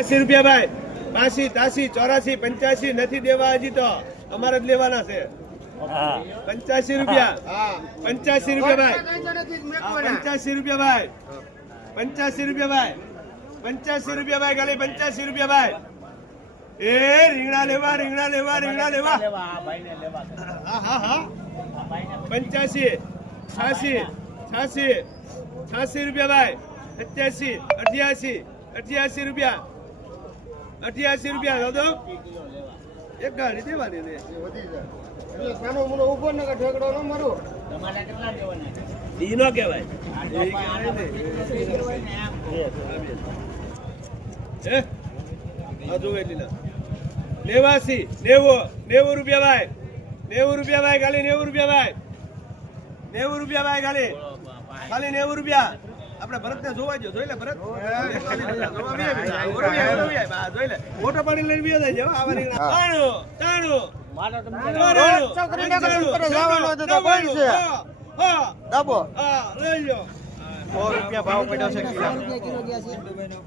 રૂપિયા ભાઈ 82 83 84 85 નથી દેવા હજી તો અમારે જ લેવાના છે 85 રૂપિયા 85 રૂપિયા ભાઈ 85 રૂપિયા ભાઈ 85 રૂપિયા ભાઈ 85 રૂપિયા ભાઈ ખાલી 85 રૂપિયા ભાઈ એ રીંગણા લેવા હા 85 86 રૂપિયા ભાઈ 87 88 રૂપિયા 88 રૂપિયા દાદો એક ગાડી દેવાની ને એટલે સાનો મુનો ઉભો ન કે ઠેકડો ન મારો તમારે કેટલા દેવાના ઈ નો કહેવાય આ જો એટલી ના 90 રૂપિયા ભાઈ 90 રૂપિયા ભાઈ ખાલી 90 રૂપિયા ભાઈ 90 રૂપિયા ભાઈ ખાલી 90 રૂપિયા આપણે ભરત ને જોવા જો જોઈ લે ભરત જોઈ લે મોટો પાણી લઈને બી જાય જો આવવાની તાણું મારા તમને છોકરીને કરે જવાનો તો કોઈ છે હા ડાબો હા લઈ લો 100 રૂપિયા ભાવ પડ્યો છે કિલો